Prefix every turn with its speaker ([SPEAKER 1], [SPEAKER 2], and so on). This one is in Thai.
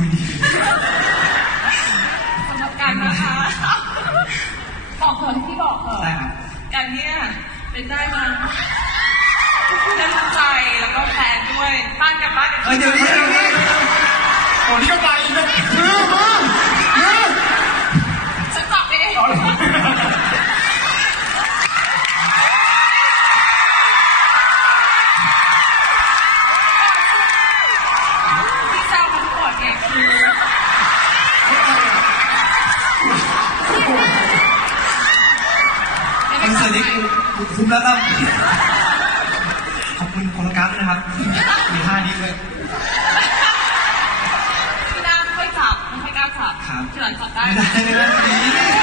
[SPEAKER 1] ไม่ดี
[SPEAKER 2] สำหรับกันนะคะบอกก่อนที่บอกก่อนได้รกันเนี่ยเป็นได้มาเพื่ทั้งใจแล้วก็แฟนด้วยบ้านกับบ้าน
[SPEAKER 1] เอ้เดี๋ยวนี้เดี๋ยวนี้โอ้นี่ก็ไปอีกนะเออมาเอฉันตับเอง อนเสิร์ตนี้คุ้มแล้วครับ ขอบคุณโคโลกราฟด้วยนะครับ มีท่านี้ด้วย
[SPEAKER 2] พี่ด้าไม่ค่อยจับไม่ค่อยกล้าจับครับ ทีหลังจับได้
[SPEAKER 1] ไม่ได้ไม่ได้